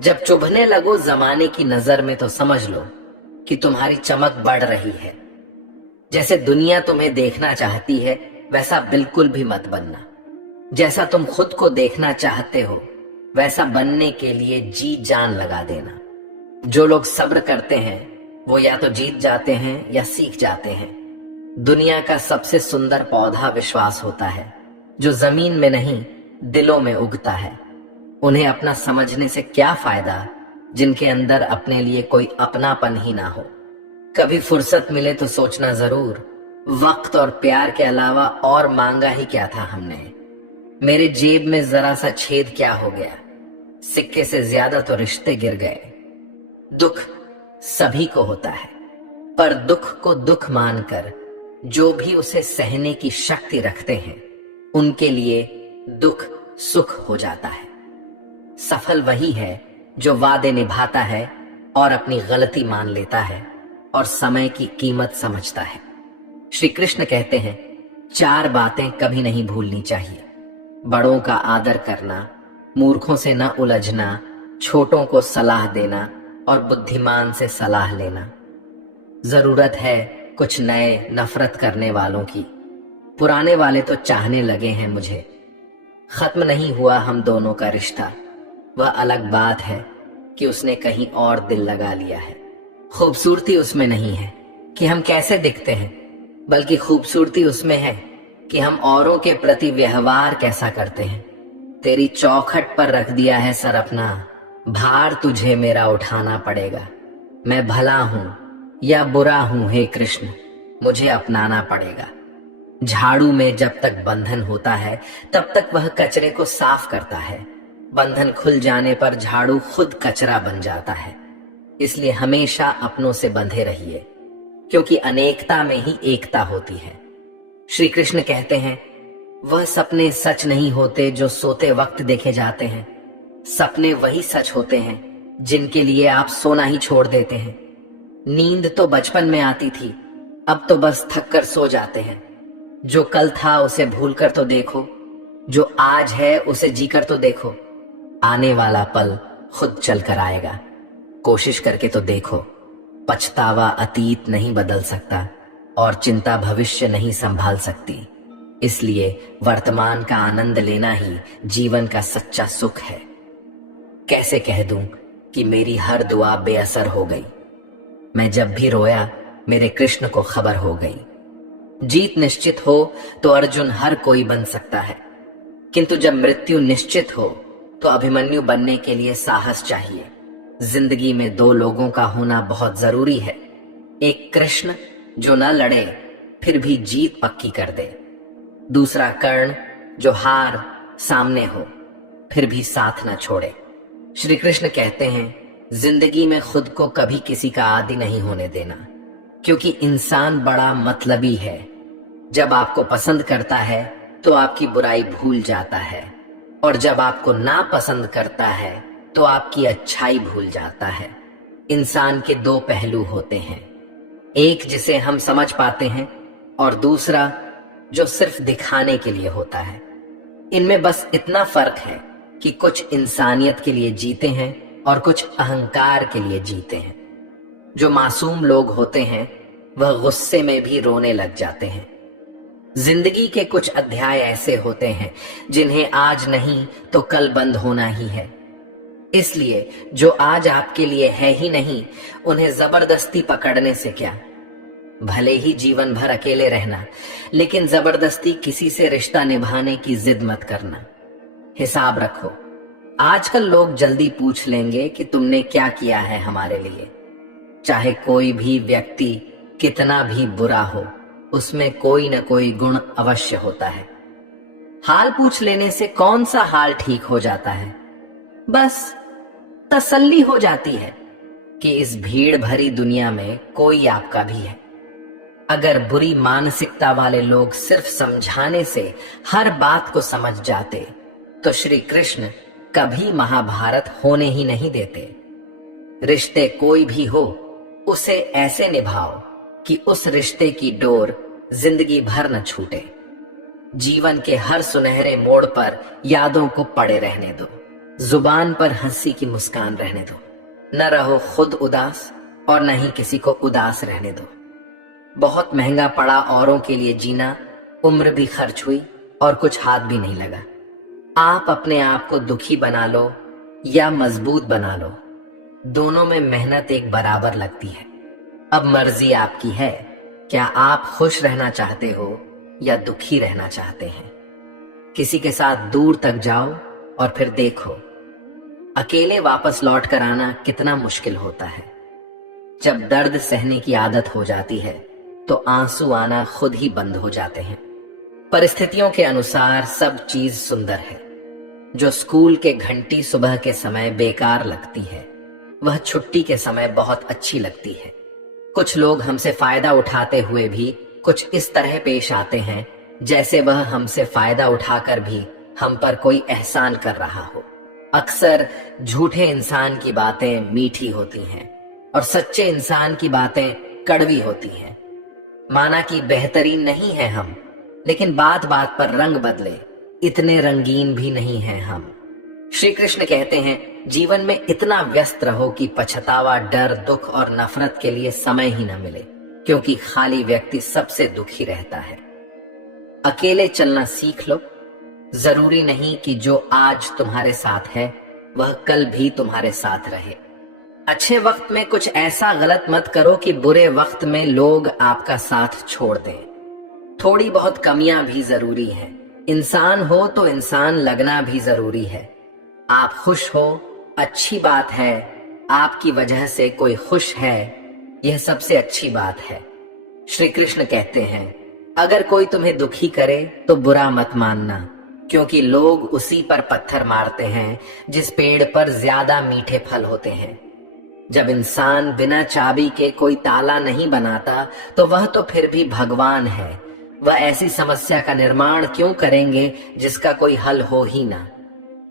जब चुभने लगो जमाने की नजर में तो समझ लो कि तुम्हारी चमक बढ़ रही है। जैसे दुनिया तुम्हें देखना चाहती है वैसा बिल्कुल भी मत बनना। जैसा तुम खुद को देखना चाहते हो वैसा बनने के लिए जी जान लगा देना। जो लोग सब्र करते हैं वो या तो जीत जाते हैं या सीख जाते हैं। दुनिया का सबसे सुंदर पौधा विश्वास होता है, जो जमीन में नहीं दिलों में उगता है। उन्हें अपना समझने से क्या फायदा जिनके अंदर अपने लिए कोई अपनापन ही ना हो। कभी फुर्सत मिले तो सोचना जरूर, वक्त और प्यार के अलावा और मांगा ही क्या था हमने। मेरे जेब में जरा सा छेद क्या हो गया, सिक्के से ज्यादा तो रिश्ते गिर गए। दुख सभी को होता है, पर दुख को दुख मानकर जो भी उसे सहने की शक्ति रखते हैं उनके लिए दुख सुख हो जाता है। सफल वही है जो वादे निभाता है और अपनी गलती मान लेता है और समय की कीमत समझता है। श्री कृष्ण कहते हैं 4 बातें कभी नहीं भूलनी चाहिए। बड़ों का आदर करना, मूर्खों से न उलझना, छोटों को सलाह देना और बुद्धिमान से सलाह लेना। जरूरत है कुछ नए नफरत करने वालों की, पुराने वाले तो चाहने लगे हैं मुझे। खत्म नहीं हुआ हम दोनों का रिश्ता, वह अलग बात है कि उसने कहीं और दिल लगा लिया है। खूबसूरती उसमें नहीं है कि हम कैसे दिखते हैं, बल्कि खूबसूरती उसमें है कि हम औरों के प्रति व्यवहार कैसा करते हैं। तेरी चौखट पर रख दिया है सर अपना, भार तुझे मेरा उठाना पड़ेगा। मैं भला हूं या बुरा हूं हे कृष्ण, मुझे अपनाना पड़ेगा। झाड़ू में जब तक बंधन होता है तब तक वह कचरे को साफ करता है। बंधन खुल जाने पर झाड़ू खुद कचरा बन जाता है। इसलिए हमेशा अपनों से बंधे रहिए, क्योंकि अनेकता में ही एकता होती है। श्री कृष्ण कहते हैं वह सपने सच नहीं होते जो सोते वक्त देखे जाते हैं। सपने वही सच होते हैं जिनके लिए आप सोना ही छोड़ देते हैं। नींद तो बचपन में आती थी, अब तो बस थक कर सो जाते हैं। जो कल था उसे भूल कर तो देखो, जो आज है उसे जीकर तो देखो। आने वाला पल खुद चल कर आएगा, कोशिश करके तो देखो। पछतावा अतीत नहीं बदल सकता और चिंता भविष्य नहीं संभाल सकती। इसलिए वर्तमान का आनंद लेना ही जीवन का सच्चा सुख है। कैसे कह दूं कि मेरी हर दुआ बेअसर हो गई। मैं जब भी रोया मेरे कृष्ण को खबर हो गई। जीत निश्चित हो तो अर्जुन हर कोई बन सकता है, किंतु जब मृत्यु निश्चित हो तो अभिमन्यु बनने के लिए साहस चाहिए। जिंदगी में 2 लोगों का होना बहुत जरूरी है। एक कृष्ण जो न लड़े फिर भी जीत पक्की कर दे, दूसरा कर्ण जो हार सामने हो फिर भी साथ न छोड़े। श्री कृष्ण कहते हैं जिंदगी में खुद को कभी किसी का आदी नहीं होने देना, क्योंकि इंसान बड़ा मतलबी है। जब आपको पसंद करता है तो आपकी बुराई भूल जाता है, और जब आपको ना पसंद करता है तो आपकी अच्छाई भूल जाता है। इंसान के 2 पहलू होते हैं, एक जिसे हम समझ पाते हैं और दूसरा जो सिर्फ दिखाने के लिए होता है। इनमें बस इतना फर्क है कि कुछ इंसानियत के लिए जीते हैं और कुछ अहंकार के लिए जीते हैं। जो मासूम लोग होते हैं वह गुस्से में भी रोने लग जाते हैं। जिंदगी के कुछ अध्याय ऐसे होते हैं जिन्हें आज नहीं तो कल बंद होना ही है। इसलिए जो आज आपके लिए है ही नहीं उन्हें जबरदस्ती पकड़ने से क्या। भले ही जीवन भर अकेले रहना, लेकिन जबरदस्ती किसी से रिश्ता निभाने की जिद मत करना। हिसाब रखो, आजकल लोग जल्दी पूछ लेंगे कि तुमने क्या किया है हमारे लिए। चाहे कोई भी व्यक्ति कितना भी बुरा हो, उसमें कोई न कोई गुण अवश्य होता है। हाल पूछ लेने से कौन सा हाल ठीक हो जाता है, बस तसल्ली हो जाती है कि इस भीड़ भरी दुनिया में कोई आपका भी है। अगर बुरी मानसिकता वाले लोग सिर्फ समझाने से हर बात को समझ जाते तो श्री कृष्ण कभी महाभारत होने ही नहीं देते। रिश्ते कोई भी हो उसे ऐसे निभाओ कि उस रिश्ते की डोर जिंदगी भर न छूटे। जीवन के हर सुनहरे मोड़ पर यादों को पड़े रहने दो। जुबान पर हंसी की मुस्कान रहने दो। न रहो खुद उदास और न ही किसी को उदास रहने दो। बहुत महंगा पड़ा औरों के लिए जीना, उम्र भी खर्च हुई और कुछ हाथ भी नहीं लगा। आप अपने आप को दुखी बना लो या मजबूत बना लो, दोनों में मेहनत एक बराबर लगती है। अब मर्जी आपकी है, क्या आप खुश रहना चाहते हो या दुखी रहना चाहते हैं। किसी के साथ दूर तक जाओ और फिर देखो, अकेले वापस लौट कर आना कितना मुश्किल होता है। जब दर्द सहने की आदत हो जाती है तो आंसू आना खुद ही बंद हो जाते हैं। परिस्थितियों के अनुसार सब चीज सुंदर है। जो स्कूल के घंटी सुबह के समय बेकार लगती है, वह छुट्टी के समय बहुत अच्छी लगती है। कुछ लोग हमसे फायदा उठाते हुए भी कुछ इस तरह पेश आते हैं जैसे वह हमसे फायदा उठाकर भी हम पर एहसान एहसान कर रहा हो। अक्सर झूठे इंसान की बातें मीठी होती हैं और सच्चे इंसान की बातें कड़वी होती हैं। माना कि बेहतरीन नहीं है हम, लेकिन बात बात पर रंग बदले इतने रंगीन भी नहीं हैं हम। श्री कृष्ण कहते हैं, जीवन में इतना व्यस्त रहो कि पछतावा, डर, दुख और नफरत के लिए समय ही न मिले, क्योंकि खाली व्यक्ति सबसे दुखी रहता है। अकेले चलना सीख लो। जरूरी नहीं कि जो आज तुम्हारे साथ है वह कल भी तुम्हारे साथ रहे। अच्छे वक्त में कुछ ऐसा गलत मत करो कि बुरे वक्त में लोग आपका साथ छोड़ दें। थोड़ी बहुत कमियां भी जरूरी हैं। इंसान हो तो इंसान लगना भी जरूरी है। आप खुश हो, अच्छी बात है। आपकी वजह से कोई खुश है, यह सबसे अच्छी बात है। श्री कृष्ण कहते हैं, अगर कोई तुम्हें दुखी करे तो बुरा मत मानना, क्योंकि लोग उसी पर पत्थर मारते हैं जिस पेड़ पर ज्यादा मीठे फल होते हैं। जब इंसान बिना चाबी के कोई ताला नहीं बनाता तो वह तो फिर भी भगवान है। वह ऐसी समस्या का निर्माण क्यों करेंगे जिसका कोई हल हो ही ना।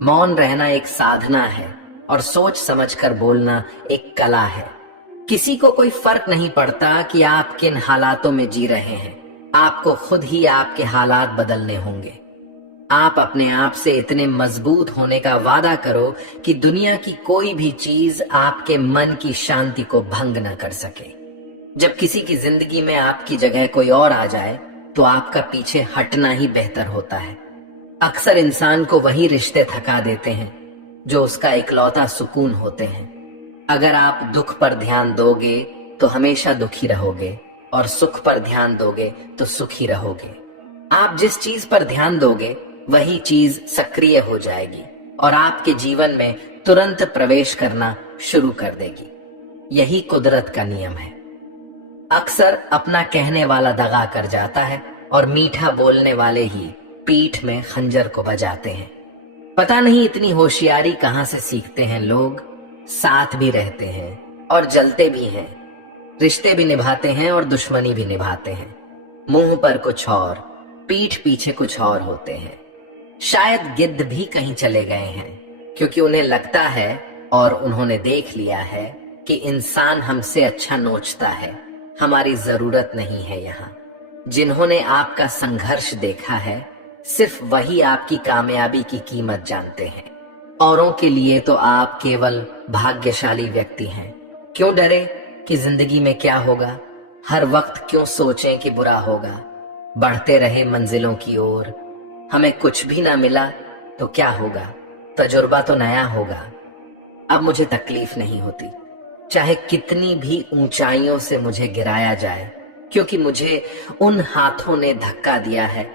मौन रहना एक साधना है और सोच समझकर बोलना एक कला है। किसी को कोई फर्क नहीं पड़ता कि आप किन हालातों में जी रहे हैं। आपको खुद ही आपके हालात बदलने होंगे। आप अपने आप से इतने मजबूत होने का वादा करो कि दुनिया की कोई भी चीज आपके मन की शांति को भंग न कर सके। जब किसी की जिंदगी में आपकी जगह कोई और आ जाए तो आपका पीछे हटना ही बेहतर होता है। अक्सर इंसान को वही रिश्ते थका देते हैं जो उसका इकलौता सुकून होते हैं। अगर आप दुख पर ध्यान दोगे तो हमेशा दुखी रहोगे और सुख पर ध्यान दोगे तो सुखी रहोगे। आप जिस चीज पर ध्यान दोगे वही चीज सक्रिय हो जाएगी और आपके जीवन में तुरंत प्रवेश करना शुरू कर देगी। यही कुदरत का नियम है। अक्सर अपना कहने वाला दगा कर जाता है और मीठा बोलने वाले ही पीठ में खंजर को बजाते हैं। पता नहीं इतनी होशियारी कहां से सीखते हैं लोग। साथ भी रहते हैं और जलते भी हैं, रिश्ते भी निभाते हैं और दुश्मनी भी निभाते हैं। मुंह पर कुछ और, पीठ पीछे कुछ और होते हैं। शायद गिद्ध भी कहीं चले गए हैं, क्योंकि उन्हें लगता है और उन्होंने देख लिया है कि इंसान हमसे अच्छा नोचता है। हमारी जरूरत नहीं है यहाँ। जिन्होंने आपका संघर्ष देखा है, सिर्फ वही आपकी कामयाबी की कीमत जानते हैं। औरों के लिए तो आप केवल भाग्यशाली व्यक्ति हैं। क्यों डरे कि जिंदगी में क्या होगा। हर वक्त क्यों सोचें कि बुरा होगा। बढ़ते रहे मंजिलों की ओर। हमें कुछ भी ना मिला तो क्या होगा, तजुर्बा तो नया होगा। अब मुझे तकलीफ नहीं होती, चाहे कितनी भी ऊंचाइयों से मुझे गिराया जाए, क्योंकि मुझे उन हाथों ने धक्का दिया है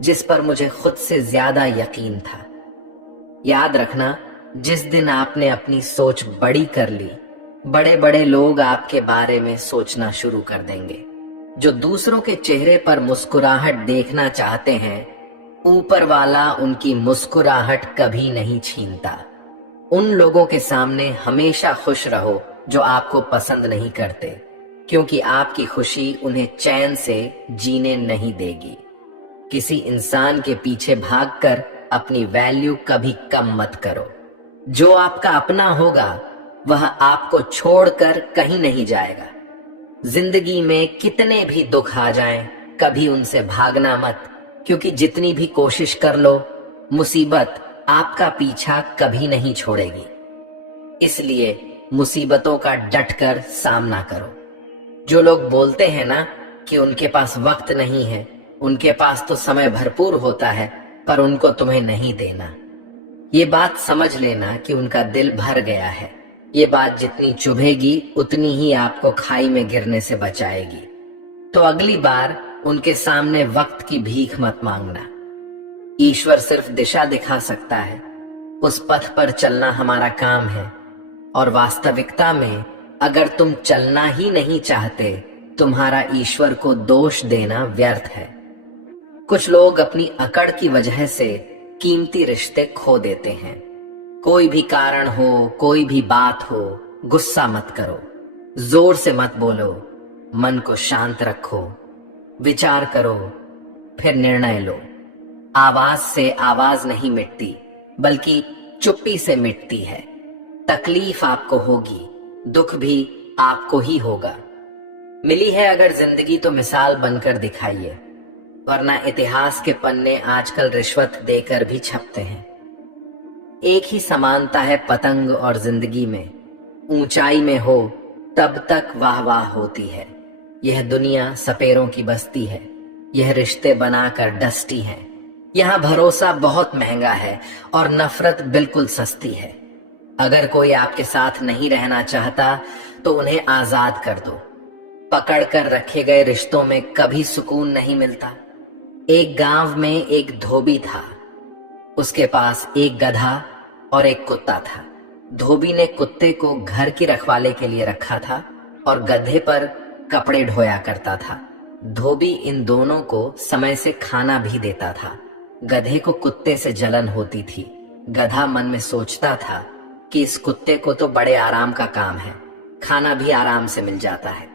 जिस पर मुझे खुद से ज्यादा यकीन था। याद रखना, जिस दिन आपने अपनी सोच बड़ी कर ली, बड़े बड़े लोग आपके बारे में सोचना शुरू कर देंगे। जो दूसरों के चेहरे पर मुस्कुराहट देखना चाहते हैं, ऊपर वाला उनकी मुस्कुराहट कभी नहीं छीनता। उन लोगों के सामने हमेशा खुश रहो जो आपको पसंद नहीं करते, क्योंकि आपकी खुशी उन्हें चैन से जीने नहीं देगी। किसी इंसान के पीछे भागकर अपनी वैल्यू कभी कम मत करो। जो आपका अपना होगा वह आपको छोड़कर कहीं नहीं जाएगा। जिंदगी में कितने भी दुख आ जाएं, कभी उनसे भागना मत, क्योंकि जितनी भी कोशिश कर लो, मुसीबत आपका पीछा कभी नहीं छोड़ेगी। इसलिए मुसीबतों का डटकर सामना करो। जो लोग बोलते हैं ना कि उनके पास वक्त नहीं है, उनके पास तो समय भरपूर होता है, पर उनको तुम्हें नहीं देना, ये बात समझ लेना कि उनका दिल भर गया है। ये बात जितनी चुभेगी उतनी ही आपको खाई में गिरने से बचाएगी। तो अगली बार उनके सामने वक्त की भीख मत मांगना। ईश्वर सिर्फ दिशा दिखा सकता है, उस पथ पर चलना हमारा काम है। और वास्तविकता में अगर तुम चलना ही नहीं चाहते, तुम्हारा ईश्वर को दोष देना व्यर्थ है। कुछ लोग अपनी अकड़ की वजह से कीमती रिश्ते खो देते हैं। कोई भी कारण हो, कोई भी बात हो, गुस्सा मत करो, जोर से मत बोलो, मन को शांत रखो, विचार करो, फिर निर्णय लो। आवाज से आवाज नहीं मिटती, बल्कि चुप्पी से मिटती है। तकलीफ आपको होगी, दुख भी आपको ही होगा। मिली है अगर जिंदगी तो मिसाल बनकर दिखाइए, वरना इतिहास के पन्ने आजकल रिश्वत देकर भी छपते हैं। एक ही समानता है पतंग और जिंदगी में, ऊंचाई में हो तब तक वाह वाह होती है। यह दुनिया सपेरों की बस्ती है, यह रिश्ते बनाकर डसती है। यहाँ भरोसा बहुत महंगा है और नफरत बिल्कुल सस्ती है। अगर कोई आपके साथ नहीं रहना चाहता तो उन्हें आजाद कर दो। पकड़ कर रखे गए रिश्तों में कभी सुकून नहीं मिलता। एक गांव में एक धोबी था, उसके पास एक गधा और एक कुत्ता था। धोबी ने कुत्ते को घर की रखवाले के लिए रखा था और गधे पर कपड़े ढोया करता था। धोबी इन दोनों को समय से खाना भी देता था। गधे को कुत्ते से जलन होती थी। गधा मन में सोचता था कि इस कुत्ते को तो बड़े आराम का काम है, खाना भी आराम से मिल जाता है,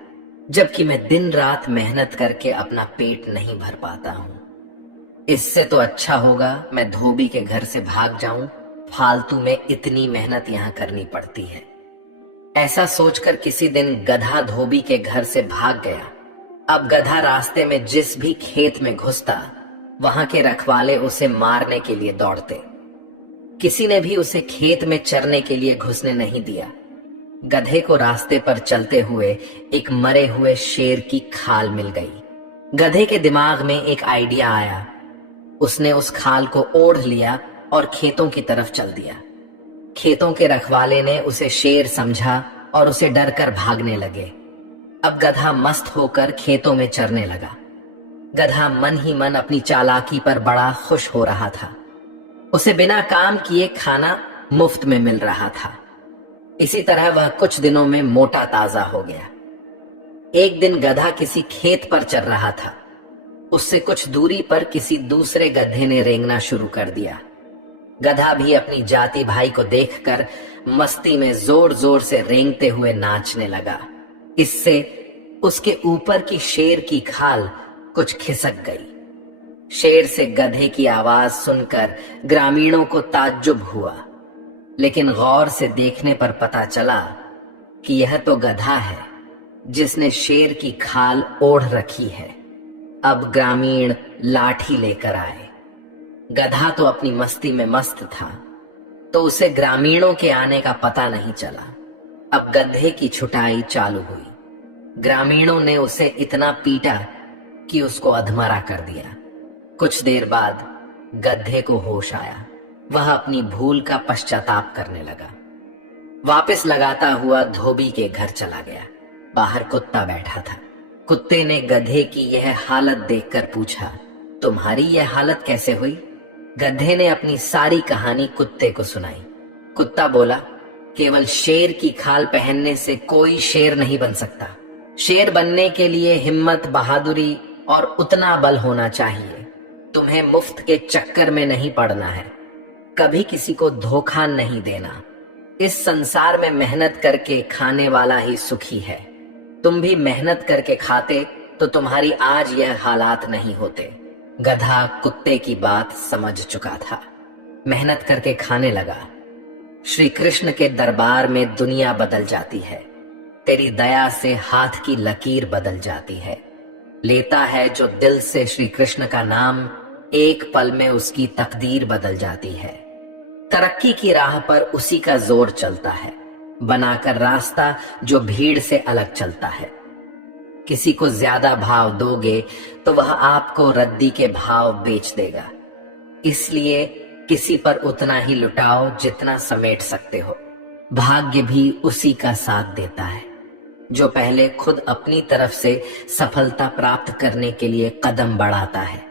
जबकि मैं दिन रात मेहनत करके अपना पेट नहीं भर पाता हूँ। इससे तो अच्छा होगा मैं धोबी के घर से भाग जाऊं, फालतू में इतनी मेहनत यहाँ करनी पड़ती है। ऐसा सोचकर किसी दिन गधा धोबी के घर से भाग गया। अब गधा रास्ते में जिस भी खेत में घुसता, वहां के रखवाले उसे मारने के लिए दौड़ते। किसी ने भी उसे खेत में चरने के लिए घुसने नहीं दिया। गधे को रास्ते पर चलते हुए एक मरे हुए शेर की खाल मिल गई। गधे के दिमाग में एक आइडिया आया। उसने उस खाल को ओढ़ लिया और खेतों की तरफ चल दिया। खेतों के रखवाले ने उसे शेर समझा और उसे डर कर भागने लगे। अब गधा मस्त होकर खेतों में चरने लगा। गधा मन ही मन अपनी चालाकी पर बड़ा खुश हो रहा था। उसे बिना काम किए खाना मुफ्त में मिल रहा था। इसी तरह वह कुछ दिनों में मोटा ताजा हो गया। एक दिन गधा किसी खेत पर चल रहा था। उससे कुछ दूरी पर किसी दूसरे गधे ने रेंगना शुरू कर दिया। गधा भी अपनी जाति भाई को देखकर मस्ती में जोर जोर से रेंगते हुए नाचने लगा। इससे उसके ऊपर की शेर की खाल कुछ खिसक गई। शेर से गधे की आवाज सुनकर ग्रामीणों को ताज्जुब हुआ, लेकिन गौर से देखने पर पता चला कि यह तो गधा है जिसने शेर की खाल ओढ़ रखी है। अब ग्रामीण लाठी लेकर आए। गधा तो अपनी मस्ती में मस्त था, तो उसे ग्रामीणों के आने का पता नहीं चला। अब गधे की छुटाई चालू हुई। ग्रामीणों ने उसे इतना पीटा कि उसको अधमरा कर दिया। कुछ देर बाद गधे को होश आया। वह अपनी भूल का पश्चाताप करने लगा। वापस लगाता हुआ धोबी के घर चला गया। बाहर कुत्ता बैठा था। कुत्ते ने गधे की यह हालत देखकर पूछा, तुम्हारी यह हालत कैसे हुई? गधे ने अपनी सारी कहानी कुत्ते को सुनाई। कुत्ता बोला, केवल शेर की खाल पहनने से कोई शेर नहीं बन सकता। शेर बनने के लिए हिम्मत, बहादुरी और उतना बल होना चाहिए। तुम्हें मुफ्त के चक्कर में नहीं पड़ना है, कभी किसी को धोखा नहीं देना। इस संसार में मेहनत करके खाने वाला ही सुखी है। तुम भी मेहनत करके खाते तो तुम्हारी आज यह हालात नहीं होते। गधा कुत्ते की बात समझ चुका था। मेहनत करके खाने लगा। श्री कृष्ण के दरबार में दुनिया बदल जाती है। तेरी दया से हाथ की लकीर बदल जाती है। लेता है जो दिल से श्री कृष्ण का नाम, एक पल में उसकी तकदीर बदल जाती है। तरक्की की राह पर उसी का जोर चलता है, बनाकर रास्ता जो भीड़ से अलग चलता है। किसी को ज्यादा भाव दोगे तो वह आपको रद्दी के भाव बेच देगा। इसलिए किसी पर उतना ही लुटाओ जितना समेट सकते हो। भाग्य भी उसी का साथ देता है जो पहले खुद अपनी तरफ से सफलता प्राप्त करने के लिए कदम बढ़ाता है।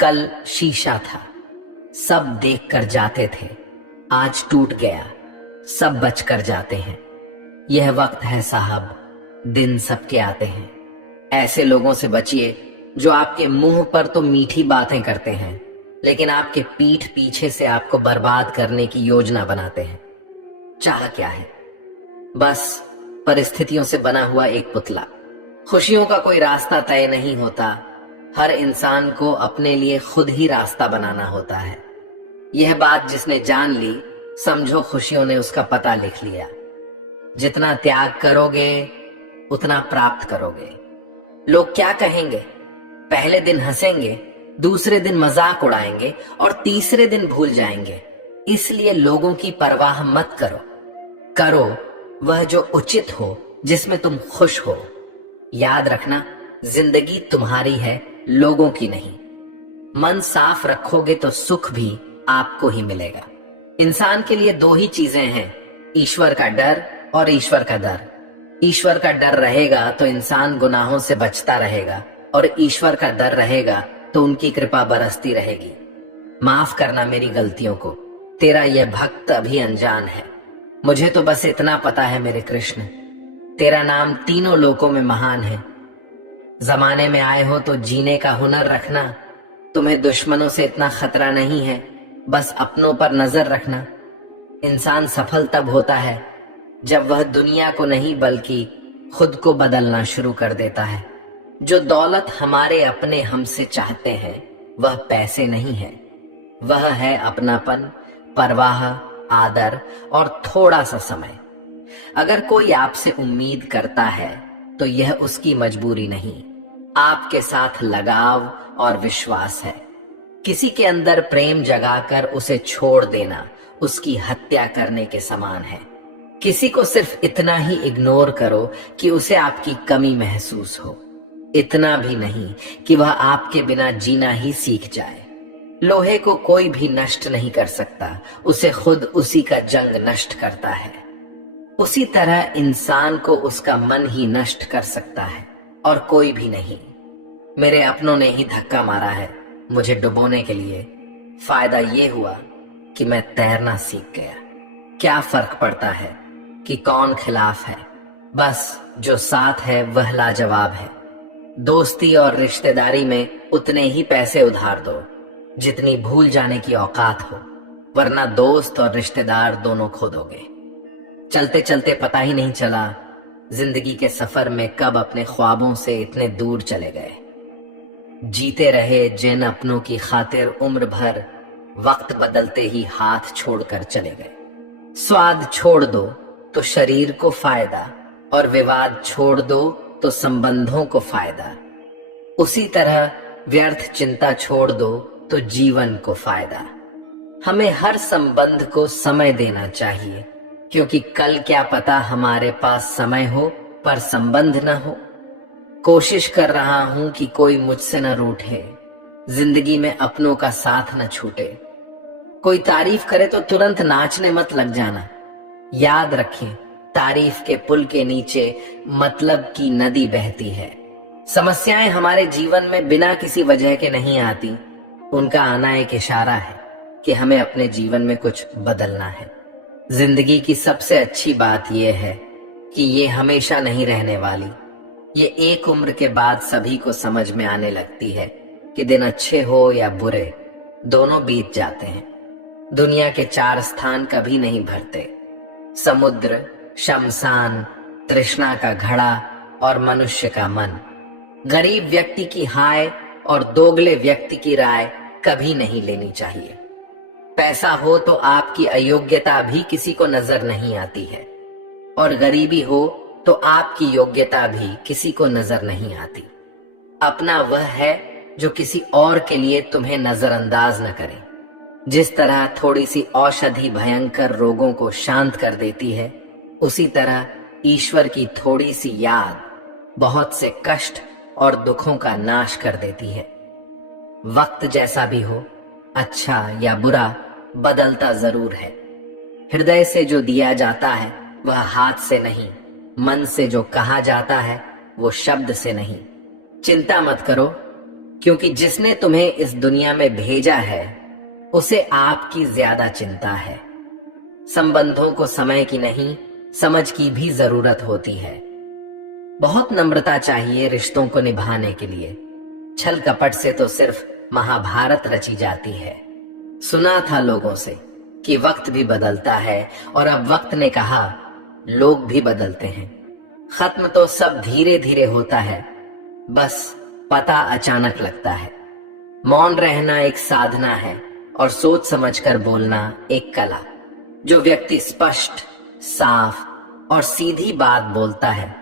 कल शीशा था, सब देख कर जाते थे, आज टूट गया, सब बच कर जाते हैं। यह वक्त है साहब, दिन सबके आते हैं। ऐसे लोगों से बचिए जो आपके मुंह पर तो मीठी बातें करते हैं, लेकिन आपके पीठ पीछे से आपको बर्बाद करने की योजना बनाते हैं। चाह क्या है? बस परिस्थितियों से बना हुआ एक पुतला। खुशियों का कोई रास्ता तय नहीं होता, हर इंसान को अपने लिए खुद ही रास्ता बनाना होता है। यह बात जिसने जान ली, समझो खुशियों ने उसका पता लिख लिया। जितना त्याग करोगे उतना प्राप्त करोगे। लोग क्या कहेंगे? पहले दिन हंसेंगे, दूसरे दिन मजाक उड़ाएंगे और तीसरे दिन भूल जाएंगे। इसलिए लोगों की परवाह मत करो, करो वह जो उचित हो, जिसमें तुम खुश हो। याद रखना, जिंदगी तुम्हारी है, लोगों की नहीं। मन साफ रखोगे तो सुख भी आपको ही मिलेगा। इंसान के लिए दो ही चीजें हैं, ईश्वर का डर और ईश्वर का दर। ईश्वर का डर रहेगा तो इंसान गुनाहों से बचता रहेगा, और ईश्वर का डर रहेगा तो उनकी कृपा बरसती रहेगी। माफ करना मेरी गलतियों को, तेरा यह भक्त अभी अनजान है। मुझे तो बस इतना पता है मेरे कृष्ण, तेरा नाम तीनों लोकों में महान है। जमाने में आए हो तो जीने का हुनर रखना। तुम्हें दुश्मनों से इतना खतरा नहीं है, बस अपनों पर नजर रखना। इंसान सफल तब होता है जब वह दुनिया को नहीं बल्कि खुद को बदलना शुरू कर देता है। जो दौलत हमारे अपने हमसे चाहते हैं वह पैसे नहीं है, वह है अपनापन, परवाह, आदर और थोड़ा सा समय। अगर कोई आपसे उम्मीद करता है तो यह उसकी मजबूरी नहीं, आपके साथ लगाव और विश्वास है। किसी के अंदर प्रेम जगाकर उसे छोड़ देना उसकी हत्या करने के समान है। किसी को सिर्फ इतना ही इग्नोर करो कि उसे आपकी कमी महसूस हो, इतना भी नहीं कि वह आपके बिना जीना ही सीख जाए। लोहे को कोई भी नष्ट नहीं कर सकता, उसे खुद उसी का जंग नष्ट करता है। उसी तरह इंसान को उसका मन ही नष्ट कर सकता है और कोई भी नहीं। मेरे अपनों ने ही धक्का मारा है मुझे डुबोने के लिए। फायदा ये हुआ कि मैं तैरना सीख गया। क्या फर्क पड़ता है कि कौन खिलाफ है, बस जो साथ है वह लाजवाब है। दोस्ती और रिश्तेदारी में उतने ही पैसे उधार दो जितनी भूल जाने की औकात हो, वरना दोस्त और रिश्तेदार दोनों खो दोगे। चलते चलते पता ही नहीं चला जिंदगी के सफर में कब अपने ख्वाबों से इतने दूर चले गए। जीते रहे जिन अपनों की खातिर उम्र भर, वक्त बदलते ही हाथ छोड़कर चले गए। स्वाद छोड़ दो तो शरीर को फायदा, और विवाद छोड़ दो तो संबंधों को फायदा। उसी तरह व्यर्थ चिंता छोड़ दो तो जीवन को फायदा। हमें हर संबंध को समय देना चाहिए, क्योंकि कल क्या पता हमारे पास समय हो पर संबंध न हो। कोशिश कर रहा हूं कि कोई मुझसे न रूठे, जिंदगी में अपनों का साथ न छूटे। कोई तारीफ करे तो तुरंत नाचने मत लग जाना। याद रखें, तारीफ के पुल के नीचे मतलब की नदी बहती है। समस्याएं हमारे जीवन में बिना किसी वजह के नहीं आती, उनका आना एक इशारा है कि हमें अपने जीवन में कुछ बदलना है। जिंदगी की सबसे अच्छी बात यह है कि ये हमेशा नहीं रहने वाली। ये एक उम्र के बाद सभी को समझ में आने लगती है कि दिन अच्छे हो या बुरे, दोनों बीत जाते हैं। दुनिया के 4 स्थान कभी नहीं भरते, समुद्र, शमशान, तृष्णा का घड़ा और मनुष्य का मन। गरीब व्यक्ति की हाय और दोगले व्यक्ति की राय कभी नहीं लेनी चाहिए। पैसा हो तो आपकी अयोग्यता भी किसी को नजर नहीं आती है, और गरीबी हो तो आपकी योग्यता भी किसी को नजर नहीं आती। अपना वह है जो किसी और के लिए तुम्हें नजरअंदाज न करे। जिस तरह थोड़ी सी औषधि भयंकर रोगों को शांत कर देती है, उसी तरह ईश्वर की थोड़ी सी याद बहुत से कष्ट और दुखों का नाश कर देती है। वक्त जैसा भी हो, अच्छा या बुरा, बदलता जरूर है। हृदय से जो दिया जाता है वह हाथ से नहीं, मन से जो कहा जाता है वो शब्द से नहीं। चिंता मत करो, क्योंकि जिसने तुम्हें इस दुनिया में भेजा है उसे आपकी ज्यादा चिंता है। संबंधों को समय की नहीं, समझ की भी जरूरत होती है। बहुत नम्रता चाहिए रिश्तों को निभाने के लिए। छल कपट से तो सिर्फ महाभारत रची जाती है। सुना था लोगों से कि वक्त भी बदलता है, और अब वक्त ने कहा लोग भी बदलते हैं। खत्म तो सब धीरे धीरे होता है, बस पता अचानक लगता है। मौन रहना एक साधना है और सोच समझकर बोलना एक कला। जो व्यक्ति स्पष्ट, साफ और सीधी बात बोलता है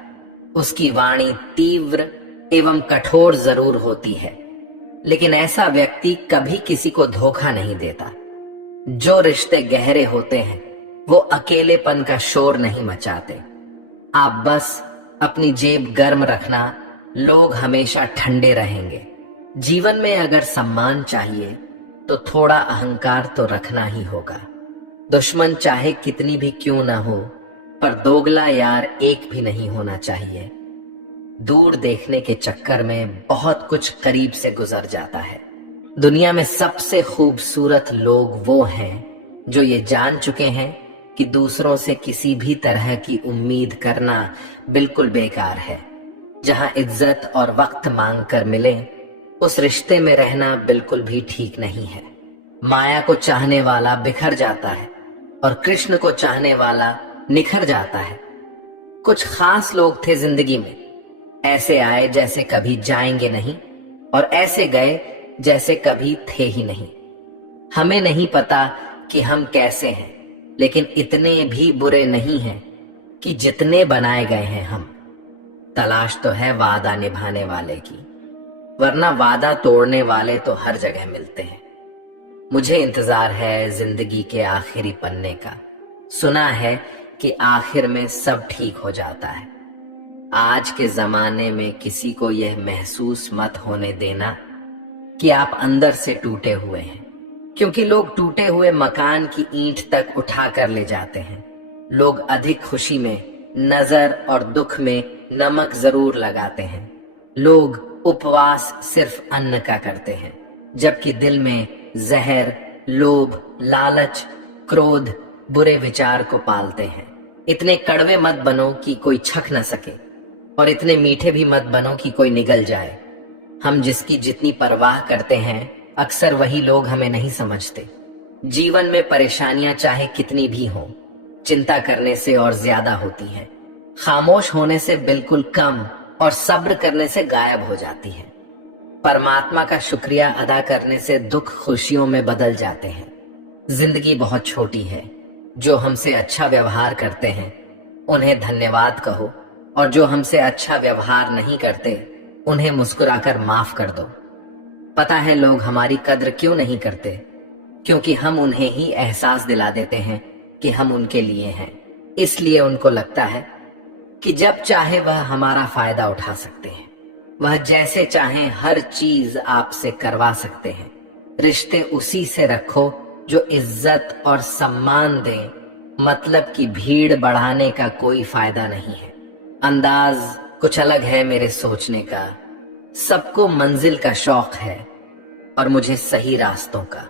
उसकी वाणी तीव्र एवं कठोर जरूर होती है, लेकिन ऐसा व्यक्ति कभी किसी को धोखा नहीं देता। जो रिश्ते गहरे होते हैं वो अकेलेपन का शोर नहीं मचाते। आप बस अपनी जेब गर्म रखना, लोग हमेशा ठंडे रहेंगे। जीवन में अगर सम्मान चाहिए तो थोड़ा अहंकार तो रखना ही होगा। दुश्मन चाहे कितनी भी क्यों ना हो, पर दोगला यार एक भी नहीं होना चाहिए। दूर देखने के चक्कर में बहुत कुछ करीब से गुजर जाता है। दुनिया में सबसे खूबसूरत लोग वो हैं जो ये जान चुके हैं कि दूसरों से किसी भी तरह की उम्मीद करना बिल्कुल बेकार है। जहां इज्जत और वक्त मांग कर मिले, उस रिश्ते में रहना बिल्कुल भी ठीक नहीं है। माया को चाहने वाला बिखर जाता है और कृष्ण को चाहने वाला निखर जाता है। कुछ खास लोग थे जिंदगी में, ऐसे आए जैसे कभी जाएंगे नहीं, और ऐसे गए जैसे कभी थे ही नहीं। हमें नहीं पता कि हम कैसे हैं, लेकिन इतने भी बुरे नहीं हैं कि जितने बनाए गए हैं हम। तलाश तो है वादा निभाने वाले की, वरना वादा तोड़ने वाले तो हर जगह मिलते हैं। मुझे इंतजार है जिंदगी के आखिरी पन्ने का। सुना है कि आखिर में सब ठीक हो जाता है। आज के जमाने में किसी को यह महसूस मत होने देना कि आप अंदर से टूटे हुए हैं, क्योंकि लोग टूटे हुए मकान की ईंट तक उठा कर ले जाते हैं। लोग अधिक खुशी में नजर और दुख में नमक जरूर लगाते हैं। लोग उपवास सिर्फ अन्न का करते हैं, जबकि दिल में जहर, लोभ, लालच, क्रोध, बुरे विचार को पालते हैं। इतने कड़वे मत बनो कि कोई छक न सके, और इतने मीठे भी मत बनो कि कोई निगल जाए। हम जिसकी जितनी परवाह करते हैं, अक्सर वही लोग हमें नहीं समझते। जीवन में परेशानियां चाहे कितनी भी हों, चिंता करने से और ज्यादा होती हैं। खामोश होने से बिल्कुल कम और सब्र करने से गायब हो जाती है। परमात्मा का शुक्रिया अदा करने से दुख खुशियों में बदल जाते हैं। जिंदगी बहुत छोटी है। जो हमसे अच्छा व्यवहार करते हैं उन्हें धन्यवाद कहो, और जो हमसे अच्छा व्यवहार नहीं करते उन्हें मुस्कुराकर माफ कर दो। पता है लोग हमारी कद्र क्यों नहीं करते? क्योंकि हम उन्हें ही एहसास दिला देते हैं कि हम उनके लिए हैं। इसलिए उनको लगता है कि जब चाहे वह हमारा फायदा उठा सकते हैं। वह जैसे चाहें हर चीज आपसे करवा सकते हैं। रिश्ते उसी से रखो जो इज्जत और सम्मान दे। मतलब की भीड़ बढ़ाने का कोई फायदा नहीं है। अंदाज कुछ अलग है मेरे सोचने का। सबको मंजिल का शौक है और मुझे सही रास्तों का।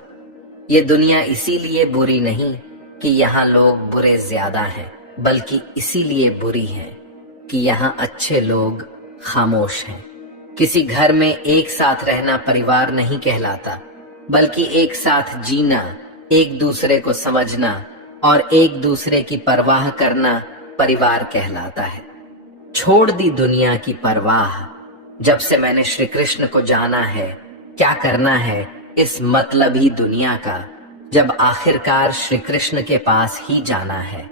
ये दुनिया इसीलिए बुरी नहीं कि यहाँ लोग बुरे ज्यादा हैं, बल्कि इसीलिए बुरी है कि यहाँ अच्छे लोग खामोश हैं। किसी घर में एक साथ रहना परिवार नहीं कहलाता, बल्कि एक साथ जीना, एक दूसरे को समझना और एक दूसरे की परवाह करना परिवार कहलाता है। छोड़ दी दुनिया की परवाह, जब से मैंने श्री कृष्ण को जाना है। क्या करना है इस मतलब ही दुनिया का, जब आखिरकार श्री कृष्ण के पास ही जाना है।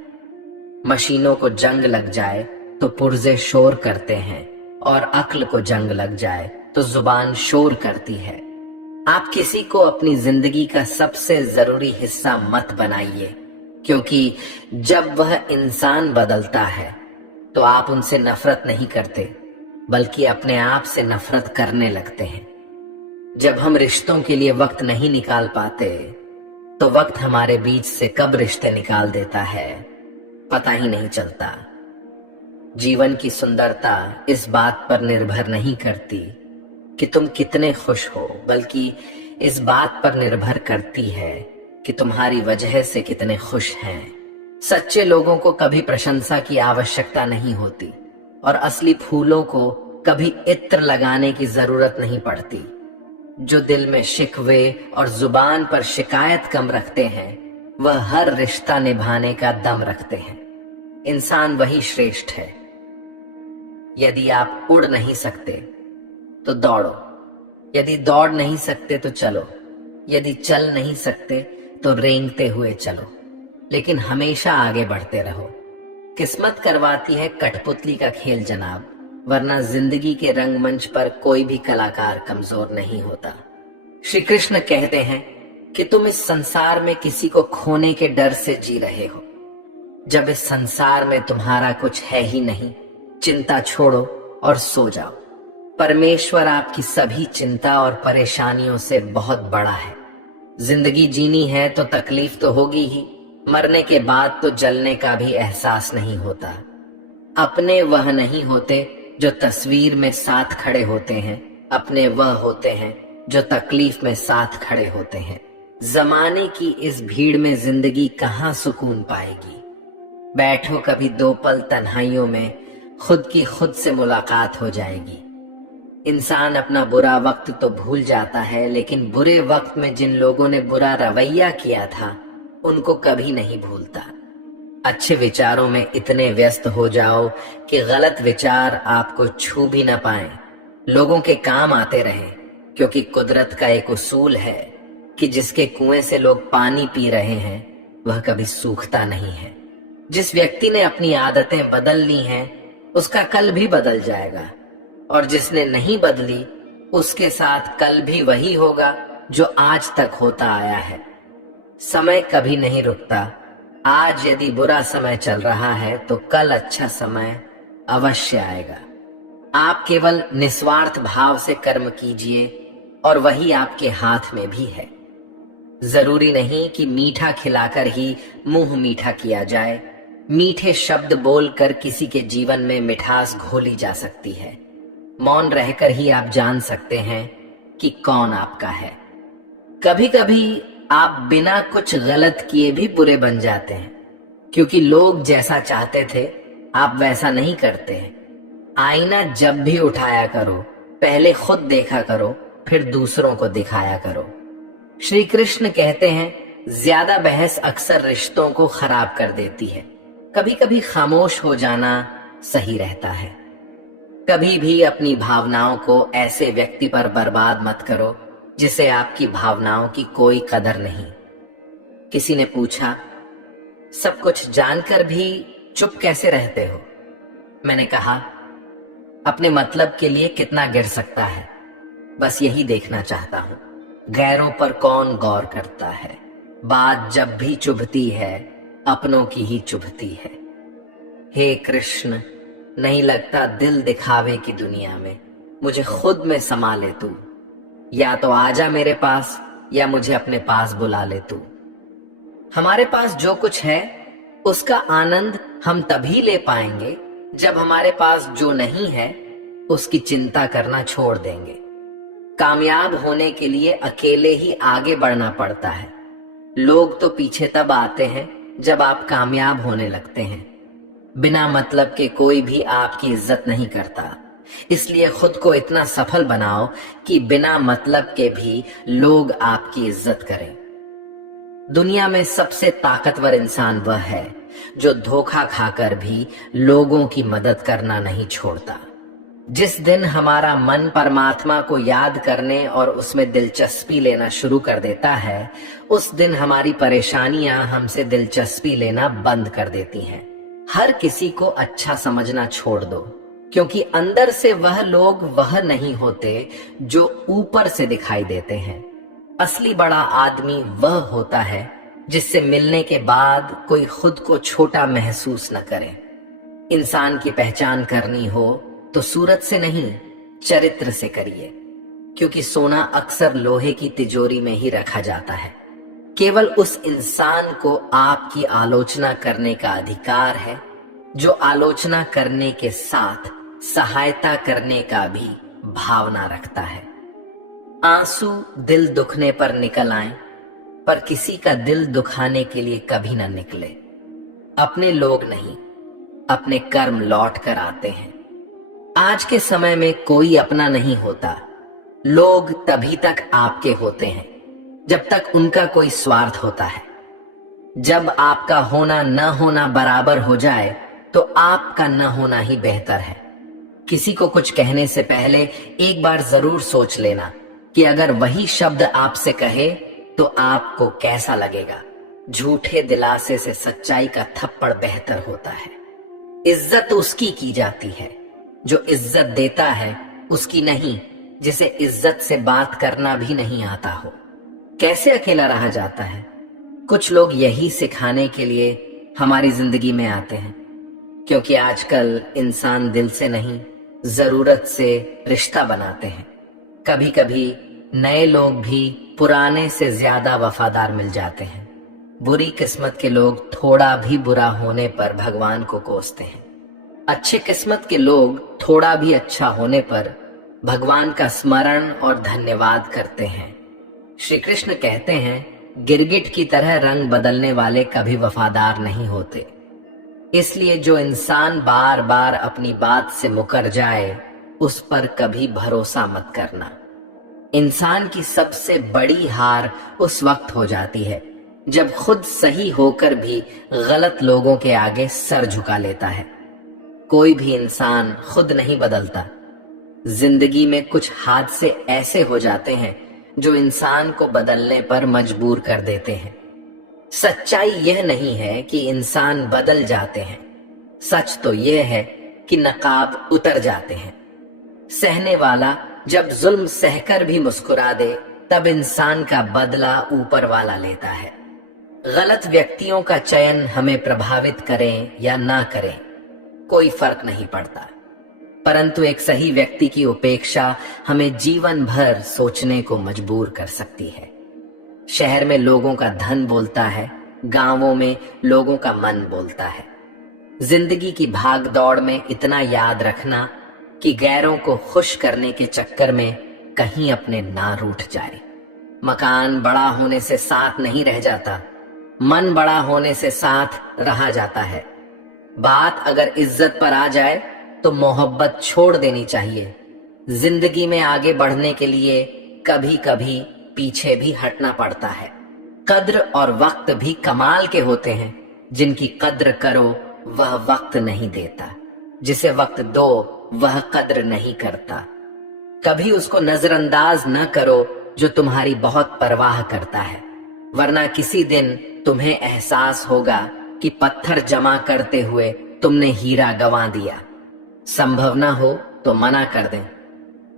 मशीनों को जंग लग जाए तो पुर्जे शोर करते हैं, और अक्ल को जंग लग जाए तो जुबान शोर करती है। आप किसी को अपनी जिंदगी का सबसे जरूरी हिस्सा मत बनाइए, क्योंकि जब वह इंसान बदलता है तो आप उनसे नफरत नहीं करते, बल्कि अपने आप से नफरत करने लगते हैं। जब हम रिश्तों के लिए वक्त नहीं निकाल पाते तो वक्त हमारे बीच से कब रिश्ते निकाल देता है पता ही नहीं चलता। जीवन की सुंदरता इस बात पर निर्भर नहीं करती कि तुम कितने खुश हो, बल्कि इस बात पर निर्भर करती है कि तुम्हारी वजह से कितने खुश हैं। सच्चे लोगों को कभी प्रशंसा की आवश्यकता नहीं होती और असली फूलों को कभी इत्र लगाने की जरूरत नहीं पड़ती। जो दिल में शिकवे और जुबान पर शिकायत कम रखते हैं वह हर रिश्ता निभाने का दम रखते हैं। इंसान वही श्रेष्ठ है। यदि आप उड़ नहीं सकते तो दौड़ो, यदि दौड़ नहीं सकते तो चलो, यदि चल नहीं सकते तो रेंगते हुए चलो, लेकिन हमेशा आगे बढ़ते रहो। किस्मत करवाती है कठपुतली का खेल जनाब, वरना जिंदगी के रंगमंच पर कोई भी कलाकार कमजोर नहीं होता। श्री कृष्ण कहते हैं कि तुम इस संसार में किसी को खोने के डर से जी रहे हो। जब इस संसार में तुम्हारा कुछ है ही नहीं, चिंता छोड़ो और सो जाओ। परमेश्वर आपकी सभी चिंता और परेशानियों से बहुत बड़ा है। जिंदगी जीनी है तो तकलीफ तो होगी ही, मरने के बाद तो जलने का भी एहसास नहीं होता। अपने वह नहीं होते जो तस्वीर में साथ खड़े होते हैं, अपने वह होते हैं जो तकलीफ में साथ खड़े होते हैं। जमाने की इस भीड़ में जिंदगी कहाँ सुकून पाएगी। बैठो कभी दो पल तन्हाइयों में, खुद की खुद से मुलाकात हो जाएगी। इंसान अपना बुरा वक्त तो भूल जाता है, लेकिन बुरे वक्त में जिन लोगों ने बुरा रवैया किया था उनको कभी नहीं भूलता। अच्छे विचारों में इतने व्यस्त हो जाओ कि गलत विचार आपको छू भी न पाए। लोगों के काम आते रहें, क्योंकि कुदरत का एक उसूल है कि जिसके कुएं से लोग पानी पी रहे हैं वह कभी सूखता नहीं है। जिस व्यक्ति ने अपनी आदतें बदल ली हैं उसका कल भी बदल जाएगा, और जिसने नहीं बदली उसके साथ कल भी वही होगा जो आज तक होता आया है। समय कभी नहीं रुकता। आज यदि बुरा समय चल रहा है तो कल अच्छा समय अवश्य आएगा। आप केवल निस्वार्थ भाव से कर्म कीजिए और वही आपके हाथ में भी है। जरूरी नहीं कि मीठा खिलाकर ही मुंह मीठा किया जाए। मीठे शब्द बोलकर किसी के जीवन में मिठास घोली जा सकती है। मौन रहकर ही आप जान सकते हैं कि कौन आपका है। कभी कभी आप बिना कुछ गलत किए भी बुरे बन जाते हैं, क्योंकि लोग जैसा चाहते थे आप वैसा नहीं करते हैं। आईना जब भी उठाया करो पहले खुद देखा करो, फिर दूसरों को दिखाया करो। श्री कृष्ण कहते हैं ज्यादा बहस अक्सर रिश्तों को खराब कर देती है। कभी कभी खामोश हो जाना सही रहता है। कभी भी अपनी भावनाओं को ऐसे व्यक्ति पर बर्बाद मत करो जिसे आपकी भावनाओं की कोई कदर नहीं। किसी ने पूछा, सब कुछ जानकर भी चुप कैसे रहते हो? मैंने कहा, अपने मतलब के लिए कितना गिर सकता है, बस यही देखना चाहता हूं। गैरों पर कौन गौर करता है। बात जब भी चुभती है अपनों की ही चुभती है। हे कृष्ण, नहीं लगता दिल दिखावे की दुनिया में, मुझे खुद में समा ले तू। या तो आजा मेरे पास या मुझे अपने पास बुला ले तू। हमारे पास जो कुछ है उसका आनंद हम तभी ले पाएंगे जब हमारे पास जो नहीं है उसकी चिंता करना छोड़ देंगे। कामयाब होने के लिए अकेले ही आगे बढ़ना पड़ता है। लोग तो पीछे तब आते हैं जब आप कामयाब होने लगते हैं। बिना मतलब के कोई भी आपकी इज्जत नहीं करता, इसलिए खुद को इतना सफल बनाओ कि बिना मतलब के भी लोग आपकी इज्जत करें। दुनिया में सबसे ताकतवर इंसान वह है जो धोखा खाकर भी लोगों की मदद करना नहीं छोड़ता। जिस दिन हमारा मन परमात्मा को याद करने और उसमें दिलचस्पी लेना शुरू कर देता है, उस दिन हमारी परेशानियां हमसे दिलचस्पी लेना बंद कर देती हैं। हर किसी को अच्छा समझना छोड़ दो, क्योंकि अंदर से वह लोग वह नहीं होते जो ऊपर से दिखाई देते हैं। असली बड़ा आदमी वह होता है जिससे मिलने के बाद कोई खुद को छोटा महसूस न करे। इंसान की पहचान करनी हो तो सूरत से नहीं, चरित्र से करिए, क्योंकि सोना अक्सर लोहे की तिजोरी में ही रखा जाता है। केवल उस इंसान को आपकी आलोचना करने का अधिकार है जो आलोचना करने के साथ सहायता करने का भी भावना रखता है। आंसू दिल दुखने पर निकल आए, पर किसी का दिल दुखाने के लिए कभी ना निकले। अपने लोग नहीं, अपने कर्म लौट कर आते हैं। आज के समय में कोई अपना नहीं होता। लोग तभी तक आपके होते हैं जब तक उनका कोई स्वार्थ होता है। जब आपका होना न होना बराबर हो जाए तो आपका न होना ही बेहतर है। किसी को कुछ कहने से पहले एक बार जरूर सोच लेना कि अगर वही शब्द आपसे कहे तो आपको कैसा लगेगा। झूठे दिलासे से सच्चाई का थप्पड़ बेहतर होता है। इज्जत उसकी की जाती है जो इज्जत देता है, उसकी नहीं जिसे इज्जत से बात करना भी नहीं आता हो। कैसे अकेला रहा जाता है? कुछ लोग यही सिखाने के लिए हमारी जिंदगी में आते हैं, क्योंकि आजकल इंसान दिल से नहीं, जरूरत से रिश्ता बनाते हैं। कभी कभी नए लोग भी पुराने से ज्यादा वफादार मिल जाते हैं। बुरी किस्मत के लोग थोड़ा भी बुरा होने पर भगवान को कोसते हैं। अच्छे किस्मत के लोग थोड़ा भी अच्छा होने पर भगवान का स्मरण और धन्यवाद करते हैं। श्री कृष्ण कहते हैं, गिरगिट की तरह रंग बदलने वाले कभी वफादार नहीं होते। इसलिए जो इंसान बार बार अपनी बात से मुकर जाए उस पर कभी भरोसा मत करना। इंसान की सबसे बड़ी हार उस वक्त हो जाती है जब खुद सही होकर भी गलत लोगों के आगे सर झुका लेता है। कोई भी इंसान खुद नहीं बदलता। जिंदगी में कुछ हादसे ऐसे हो जाते हैं जो इंसान को बदलने पर मजबूर कर देते हैं। सच्चाई यह नहीं है कि इंसान बदल जाते हैं, सच तो यह है कि नकाब उतर जाते हैं। सहने वाला जब जुल्म सहकर भी मुस्कुरा दे तब इंसान का बदला ऊपर वाला लेता है। गलत व्यक्तियों का चयन हमें प्रभावित करें या ना करें कोई फर्क नहीं पड़ता, परंतु एक सही व्यक्ति की उपेक्षा हमें जीवन भर सोचने को मजबूर कर सकती है। शहर में लोगों का धन बोलता है, गांवों में लोगों का मन बोलता है। जिंदगी की भाग दौड़ में इतना याद रखना कि गैरों को खुश करने के चक्कर में कहीं अपने ना रूठ जाए। मकान बड़ा होने से साथ नहीं रह जाता, मन बड़ा होने से साथ रहा जाता है। बात अगर इज्जत पर आ जाए तो मोहब्बत छोड़ देनी चाहिए। जिंदगी में आगे बढ़ने के लिए कभी कभी पीछे भी हटना पड़ता है। कद्र और वक्त भी कमाल के होते हैं। जिनकी कद्र करो वह वक्त नहीं देता, जिसे वक्त दो वह कद्र नहीं करता। कभी उसको नजरअंदाज न करो जो तुम्हारी बहुत परवाह करता है, वरना किसी दिन तुम्हें एहसास होगा कि पत्थर जमा करते हुए तुमने हीरा गंवा दिया। संभव ना हो तो मना कर दें,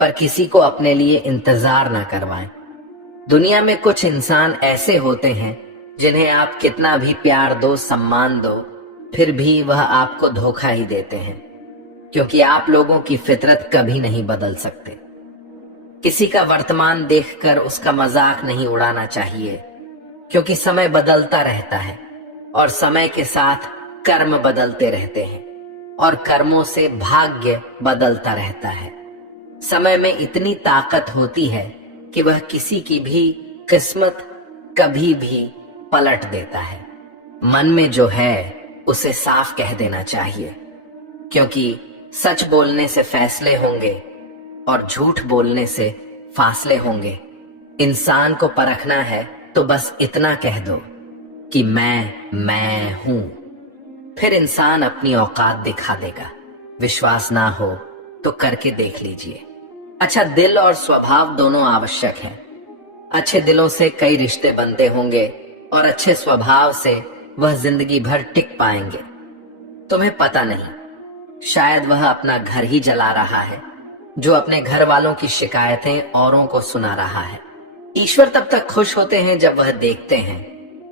पर किसी को अपने लिए इंतजार ना करवाएं। दुनिया में कुछ इंसान ऐसे होते हैं जिन्हें आप कितना भी प्यार दो, सम्मान दो, फिर भी वह आपको धोखा ही देते हैं, क्योंकि आप लोगों की फितरत कभी नहीं बदल सकते। किसी का वर्तमान देखकर उसका मजाक नहीं उड़ाना चाहिए, क्योंकि समय बदलता रहता है और समय के साथ कर्म बदलते रहते हैं और कर्मों से भाग्य बदलता रहता है। समय में इतनी ताकत होती है कि वह किसी की भी किस्मत कभी भी पलट देता है। मन में जो है उसे साफ कह देना चाहिए, क्योंकि सच बोलने से फैसले होंगे और झूठ बोलने से फासले होंगे। इंसान को परखना है तो बस इतना कह दो कि मैं हूं, फिर इंसान अपनी औकात दिखा देगा। विश्वास ना हो तो करके देख लीजिए। अच्छा दिल और स्वभाव दोनों आवश्यक हैं। अच्छे दिलों से कई रिश्ते बनते होंगे और अच्छे स्वभाव से वह जिंदगी भर टिक पाएंगे। तुम्हें पता नहीं, शायद वह अपना घर ही जला रहा है जो अपने घर वालों की शिकायतें औरों को सुना रहा है। ईश्वर तब तक खुश होते हैं जब वह देखते हैं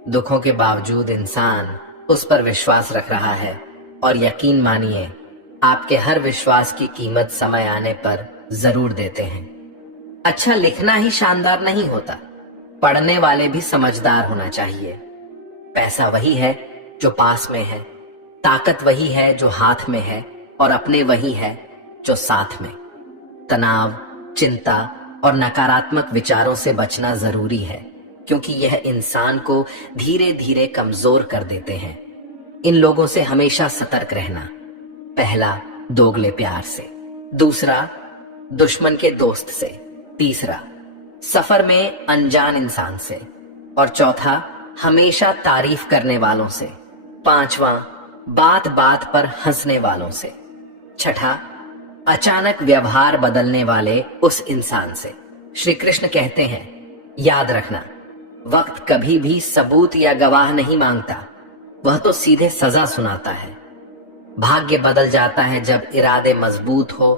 दुखों के बावजूद इंसान उस पर विश्वास रख रहा है, और यकीन मानिए आपके हर विश्वास की कीमत समय आने पर जरूर देते हैं। अच्छा लिखना ही शानदार नहीं होता, पढ़ने वाले भी समझदार होना चाहिए। पैसा वही है जो पास में है, ताकत वही है जो हाथ में है, और अपने वही है जो साथ में। तनाव, चिंता और नकारात्मक विचारों से बचना जरूरी है, क्योंकि यह इंसान को धीरे धीरे कमजोर कर देते हैं। इन लोगों से हमेशा सतर्क रहना। पहला, दोगले प्यार से। दूसरा, दुश्मन के दोस्त से। तीसरा, सफर में अनजान इंसान से। और चौथा, हमेशा तारीफ करने वालों से। पांचवा, बात बात पर हंसने वालों से। छठा, अचानक व्यवहार बदलने वाले उस इंसान से। श्री कृष्ण कहते हैं, याद रखना, वक्त कभी भी सबूत या गवाह नहीं मांगता, वह तो सीधे सजा सुनाता है। भाग्य बदल जाता है जब इरादे मजबूत हो,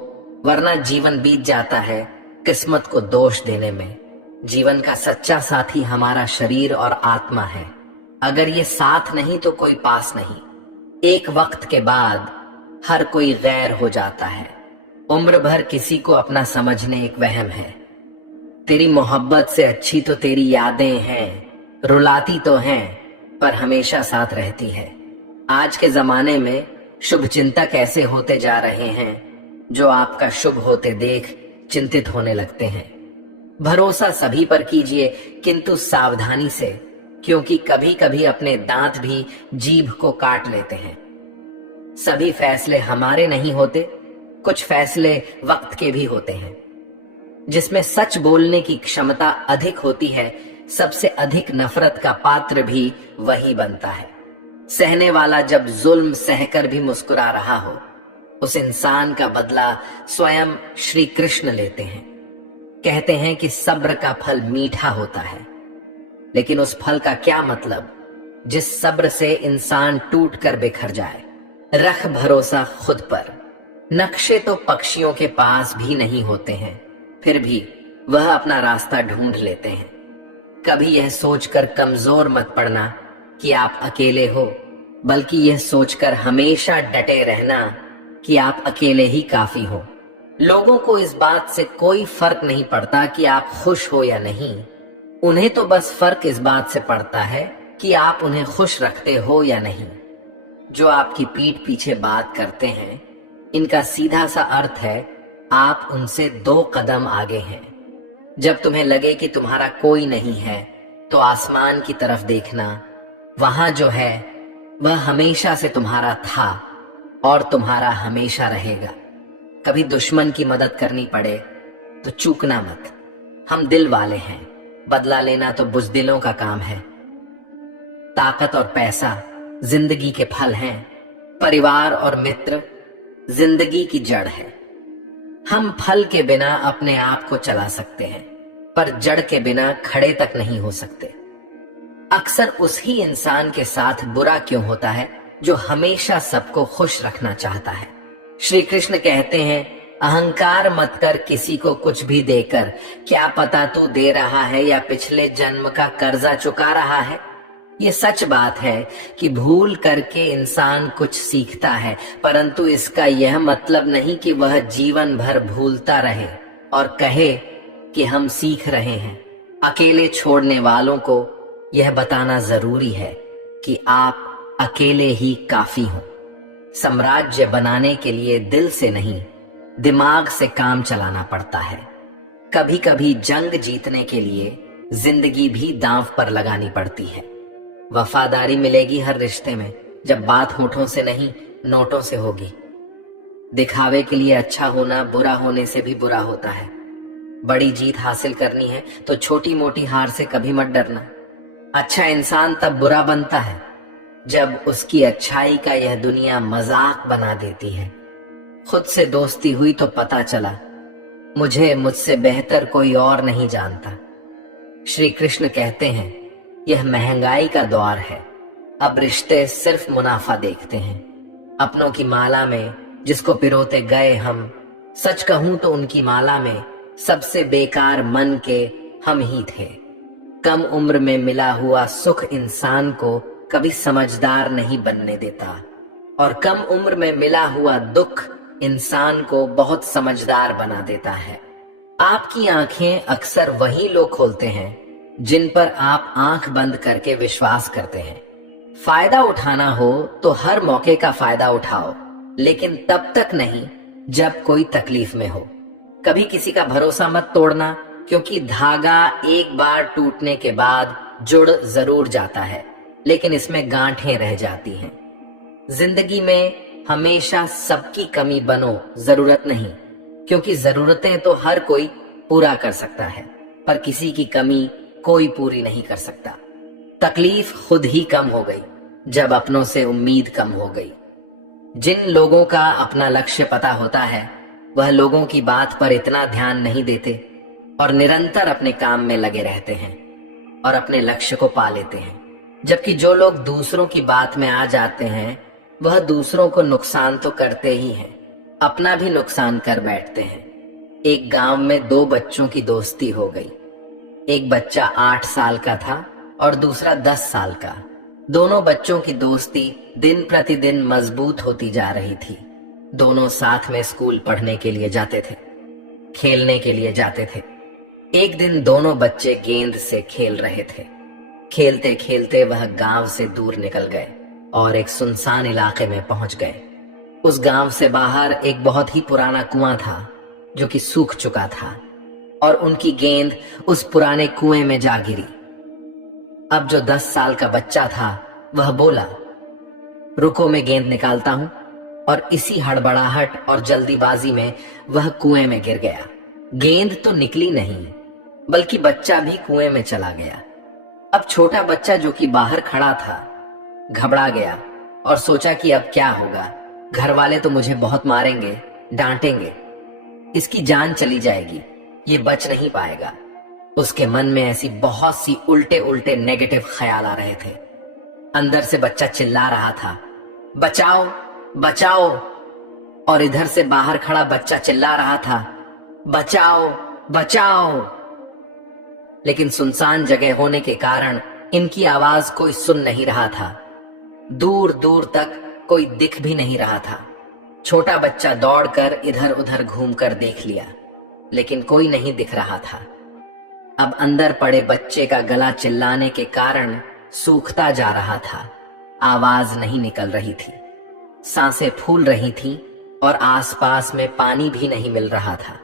वरना जीवन बीत जाता है किस्मत को दोष देने में। जीवन का सच्चा साथी हमारा शरीर और आत्मा है। अगर ये साथ नहीं तो कोई पास नहीं। एक वक्त के बाद हर कोई गैर हो जाता है। उम्र भर किसी को अपना समझने एक वहम है। तेरी मोहब्बत से अच्छी तो तेरी यादें हैं, रुलाती तो हैं पर हमेशा साथ रहती है। आज के जमाने में शुभ चिंतक ऐसे होते जा रहे हैं जो आपका शुभ होते देख चिंतित होने लगते हैं। भरोसा सभी पर कीजिए, किंतु सावधानी से, क्योंकि कभी कभी अपने दांत भी जीभ को काट लेते हैं। सभी फैसले हमारे नहीं होते, कुछ फैसले वक्त के भी होते हैं। जिसमें सच बोलने की क्षमता अधिक होती है, सबसे अधिक नफरत का पात्र भी वही बनता है। सहने वाला जब जुल्म सहकर भी मुस्कुरा रहा हो, उस इंसान का बदला स्वयं श्री कृष्ण लेते हैं। कहते हैं कि सब्र का फल मीठा होता है, लेकिन उस फल का क्या मतलब जिस सब्र से इंसान टूट कर बिखर जाए। रख भरोसा खुद पर। नक्शे तो पक्षियों के पास भी नहीं होते हैं, फिर भी वह अपना रास्ता ढूंढ लेते हैं। कभी यह सोचकर कमजोर मत पड़ना कि आप अकेले हो, बल्कि यह सोचकर हमेशा डटे रहना कि आप अकेले ही काफी हो। लोगों को इस बात से कोई फर्क नहीं पड़ता कि आप खुश हो या नहीं। उन्हें तो बस फर्क इस बात से पड़ता है कि आप उन्हें खुश रखते हो या नहीं। जो आपकी पीठ पीछे बात करते हैं, इनका सीधा सा अर्थ है आप उनसे 2 कदम आगे हैं। जब तुम्हें लगे कि तुम्हारा कोई नहीं है, तो आसमान की तरफ देखना। वहां जो है वह हमेशा से तुम्हारा था और तुम्हारा हमेशा रहेगा। कभी दुश्मन की मदद करनी पड़े तो चूकना मत। हम दिल वाले हैं, बदला लेना तो बुज़दिलों का काम है। ताकत और पैसा जिंदगी के फल हैं, परिवार और मित्र जिंदगी की जड़ है। हम फल के बिना अपने आप को चला सकते हैं, पर जड़ के बिना खड़े तक नहीं हो सकते। अक्सर उस ही इंसान के साथ बुरा क्यों होता है जो हमेशा सबको खुश रखना चाहता है। श्री कृष्ण कहते हैं, अहंकार मत कर किसी को कुछ भी देकर, क्या पता तू दे रहा है या पिछले जन्म का कर्जा चुका रहा है। ये सच बात है कि भूल करके इंसान कुछ सीखता है, परंतु इसका यह मतलब नहीं कि वह जीवन भर भूलता रहे और कहे कि हम सीख रहे हैं। अकेले छोड़ने वालों को यह बताना जरूरी है कि आप अकेले ही काफी हो। साम्राज्य बनाने के लिए दिल से नहीं, दिमाग से काम चलाना पड़ता है। कभी कभी जंग जीतने के लिए जिंदगी भी दांव पर लगानी पड़ती है। वफादारी मिलेगी हर रिश्ते में, जब बात होठों से नहीं नोटों से होगी। दिखावे के लिए अच्छा होना बुरा होने से भी बुरा होता है। बड़ी जीत हासिल करनी है तो छोटी मोटी हार से कभी मत डरना। अच्छा इंसान तब बुरा बनता है जब उसकी अच्छाई का यह दुनिया मजाक बना देती है। खुद से दोस्ती हुई तो पता चला मुझे मुझसे बेहतर कोई और नहीं जानता। श्री कृष्ण कहते हैं, यह महंगाई का दौर है, अब रिश्ते सिर्फ मुनाफा देखते हैं। अपनों की माला में जिसको पिरोते गए हम, सच कहूं तो उनकी माला में सबसे बेकार मन के हम ही थे। कम उम्र में मिला हुआ सुख इंसान को कभी समझदार नहीं बनने देता, और कम उम्र में मिला हुआ दुख इंसान को बहुत समझदार बना देता है। आपकी आंखें अक्सर वही लोग खोलते हैं जिन पर आप आंख बंद करके विश्वास करते हैं। फायदा उठाना हो तो हर मौके का फायदा उठाओ, लेकिन तब तक नहीं जब कोई तकलीफ में हो। कभी किसी का भरोसा मत तोड़ना, क्योंकि धागा एक बार टूटने के बाद जुड़ जरूर जाता है, लेकिन इसमें गांठें रह जाती हैं। जिंदगी में हमेशा सबकी कमी बनो जरूरत नहीं, क्योंकि जरूरतें तो हर कोई पूरा कर सकता है, पर किसी की कमी कोई पूरी नहीं कर सकता। तकलीफ खुद ही कम हो गई जब अपनों से उम्मीद कम हो गई। जिन लोगों का अपना लक्ष्य पता होता है, वह लोगों की बात पर इतना ध्यान नहीं देते और निरंतर अपने काम में लगे रहते हैं और अपने लक्ष्य को पा लेते हैं। जबकि जो लोग दूसरों की बात में आ जाते हैं, वह दूसरों को नुकसान तो करते ही हैं, अपना भी नुकसान कर बैठते हैं। एक गांव में दो बच्चों की दोस्ती हो गई। एक बच्चा 8 साल का था और दूसरा 10 साल का। दोनों बच्चों की दोस्ती दिन प्रतिदिन मजबूत होती जा रही थी। दोनों साथ में स्कूल पढ़ने के लिए जाते थे, खेलने के लिए जाते थे। एक दिन दोनों बच्चे गेंद से खेल रहे थे। खेलते खेलते वह गांव से दूर निकल गए और एक सुनसान इलाके में पहुंच गए। उस गांव से बाहर एक बहुत ही पुराना कुआं था जो कि सूख चुका था, और उनकी गेंद उस पुराने कुएं में जा गिरी। अब जो 10 साल का बच्चा था वह बोला, रुको मैं गेंद निकालता हूं, और इसी हड़बड़ाहट और जल्दीबाजी में वह कुएं में गिर गया। गेंद तो निकली नहीं, बल्कि बच्चा भी कुएं में चला गया। अब छोटा बच्चा जो कि बाहर खड़ा था घबरा गया और सोचा कि अब क्या होगा, घर वाले तो मुझे बहुत मारेंगे, डांटेंगे, इसकी जान चली जाएगी, ये बच नहीं पाएगा। उसके मन में ऐसी बहुत सी उल्टे उल्टे नेगेटिव ख्याल आ रहे थे। अंदर से बच्चा चिल्ला रहा था, बचाओ बचाओ, और इधर से बाहर खड़ा बच्चा चिल्ला रहा था, बचाओ बचाओ। लेकिन सुनसान जगह होने के कारण इनकी आवाज कोई सुन नहीं रहा था। दूर दूर तक कोई दिख भी नहीं रहा था। छोटा बच्चा दौड़कर इधर उधर घूमकर देख लिया, लेकिन कोई नहीं दिख रहा था। अब अंदर पड़े बच्चे का गला चिल्लाने के कारण सूखता जा रहा था। आवाज नहीं निकल रही थी, सांसें फूल रही थीं और आसपास में पानी भी नहीं मिल रहा था।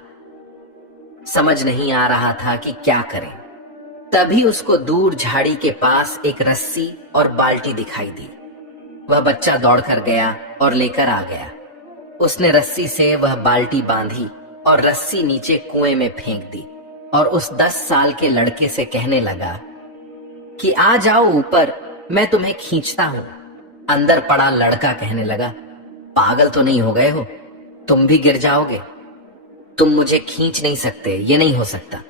समझ नहीं आ रहा था कि क्या करें। तभी उसको दूर झाड़ी के पास एक रस्सी और बाल्टी दिखाई दी। वह बच्चा दौड़कर गया और लेकर आ गया। उसने रस्सी से वह बाल्टी बांधी और रस्सी नीचे कुएं में फेंक दी, और उस 10 साल के लड़के से कहने लगा कि आ जाओ ऊपर, मैं तुम्हें खींचता हूं। अंदर पड़ा लड़का कहने लगा, पागल तो नहीं हो गए हो, तुम भी गिर जाओगे, तुम मुझे खींच नहीं सकते, ये नहीं हो सकता।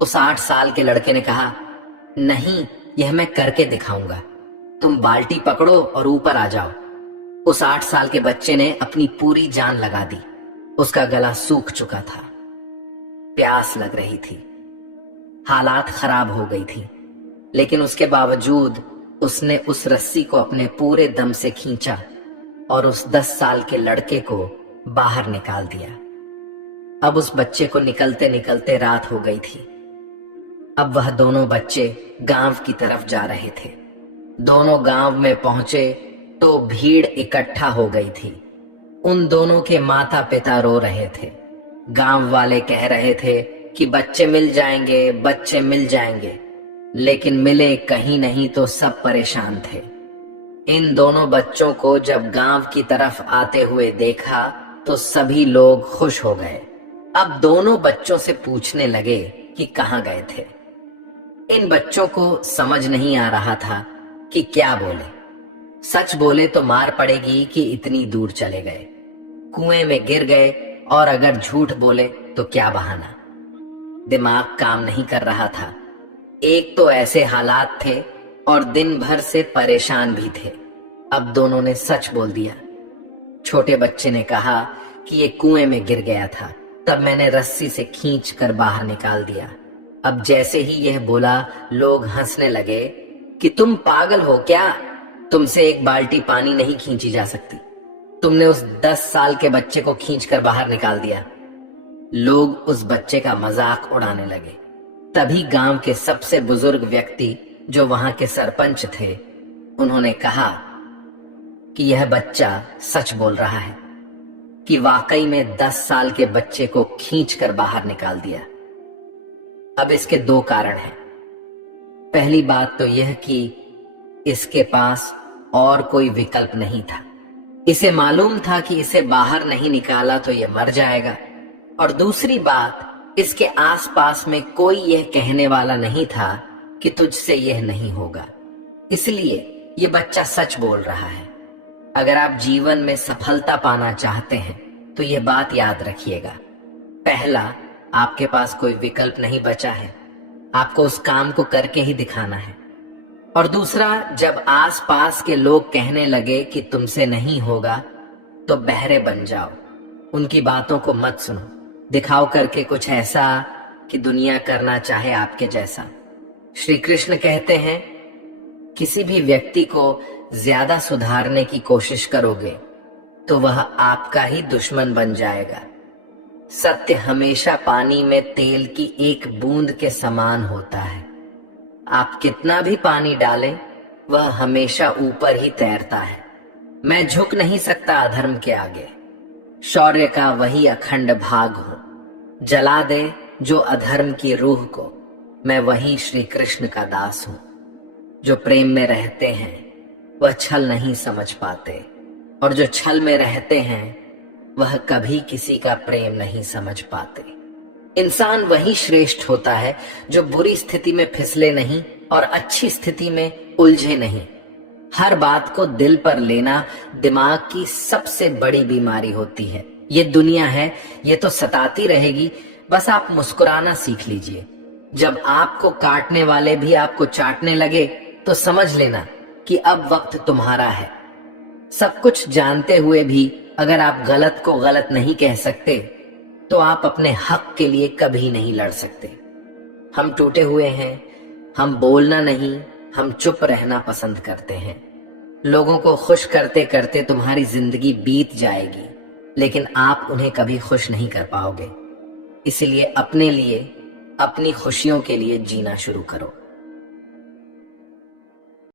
उस 8 साल के लड़के ने कहा, नहीं, यह मैं करके दिखाऊंगा, तुम बाल्टी पकड़ो और ऊपर आ जाओ। उस 8 साल के बच्चे ने अपनी पूरी जान लगा दी। उसका गला सूख चुका था, प्यास लग रही थी, हालात खराब हो गई थी, लेकिन उसके बावजूद उसने उस रस्सी को अपने पूरे दम से खींचा और उस 10 साल के लड़के को बाहर निकाल दिया। अब उस बच्चे को निकलते निकलते रात हो गई थी। अब वह दोनों बच्चे गांव की तरफ जा रहे थे। दोनों गांव में पहुंचे तो भीड़ इकट्ठा हो गई थी। उन दोनों के माता पिता रो रहे थे। गांव वाले कह रहे थे कि बच्चे मिल जाएंगे, बच्चे मिल जाएंगे, लेकिन मिले कहीं नहीं तो सब परेशान थे। इन दोनों बच्चों को जब गांव की तरफ आते हुए देखा तो सभी लोग खुश हो गए। अब दोनों बच्चों से पूछने लगे कि कहां गए थे। इन बच्चों को समझ नहीं आ रहा था कि क्या बोले। सच बोले तो मार पड़ेगी कि इतनी दूर चले गए, कुएं में गिर गए, और अगर झूठ बोले तो क्या बहाना। दिमाग काम नहीं कर रहा था। एक तो ऐसे हालात थे और दिन भर से परेशान भी थे। अब दोनों ने सच बोल दिया। छोटे बच्चे ने कहा कि ये कुएं में गिर गया था, तब मैंने रस्सी से खींच कर बाहर निकाल दिया। अब जैसे ही यह बोला, लोग हंसने लगे कि तुम पागल हो क्या? तुमसे एक बाल्टी पानी नहीं खींची जा सकती। तुमने उस 10 साल के बच्चे को खींचकर बाहर निकाल दिया। लोग उस बच्चे का मजाक उड़ाने लगे। तभी गांव के सबसे बुजुर्ग व्यक्ति, जो वहां के सरपंच थे, उन्होंने कहा कि यह बच्चा सच बोल रहा है कि वाकई में 10 साल के बच्चे को खींचकर बाहर निकाल दिया। अब इसके 2 कारण हैं। पहली बात तो यह कि इसके पास और कोई विकल्प नहीं था। इसे मालूम था कि इसे बाहर नहीं निकाला तो यह मर जाएगा। और दूसरी बात, इसके आसपास में कोई यह कहने वाला नहीं था कि तुझसे यह नहीं होगा। इसलिए यह बच्चा सच बोल रहा है। अगर आप जीवन में सफलता पाना चाहते हैं तो यह बात याद रखिएगा। पहला, आपके पास कोई विकल्प नहीं बचा है, आपको उस काम को करके ही दिखाना है। और दूसरा, जब आसपास के लोग कहने लगे कि तुमसे नहीं होगा तो बहरे बन जाओ, उनकी बातों को मत सुनो। दिखाओ करके कुछ ऐसा कि दुनिया करना चाहे आपके जैसा। श्री कृष्ण कहते हैं, किसी भी व्यक्ति को ज्यादा सुधारने की कोशिश करोगे तो वह आपका ही दुश्मन बन जाएगा। सत्य हमेशा पानी में तेल की एक बूंद के समान होता है। आप कितना भी पानी डालें, वह हमेशा ऊपर ही तैरता है। मैं झुक नहीं सकता अधर्म के आगे। शौर्य का वही अखंड भाग हूं। जला दे जो अधर्म की रूह को, मैं वही श्री कृष्ण का दास हूं। जो प्रेम में रहते हैं वह छल नहीं समझ पाते, और जो छल में रहते हैं वह कभी किसी का प्रेम नहीं समझ पाते। इंसान वही श्रेष्ठ होता है जो बुरी स्थिति में फिसले नहीं और अच्छी स्थिति में उलझे नहीं। हर बात को दिल पर लेना दिमाग की सबसे बड़ी बीमारी होती है। ये दुनिया है, ये तो सताती रहेगी, बस आप मुस्कुराना सीख लीजिए। जब आपको काटने वाले भी आपको चाटने लगे तो समझ लेना कि अब वक्त तुम्हारा है। सब कुछ जानते हुए भी अगर आप गलत को गलत नहीं कह सकते तो आप अपने हक के लिए कभी नहीं लड़ सकते। हम टूटे हुए हैं, हम बोलना नहीं, हम चुप रहना पसंद करते हैं। लोगों को खुश करते करते तुम्हारी जिंदगी बीत जाएगी, लेकिन आप उन्हें कभी खुश नहीं कर पाओगे। इसलिए अपने लिए, अपनी खुशियों के लिए जीना शुरू करो।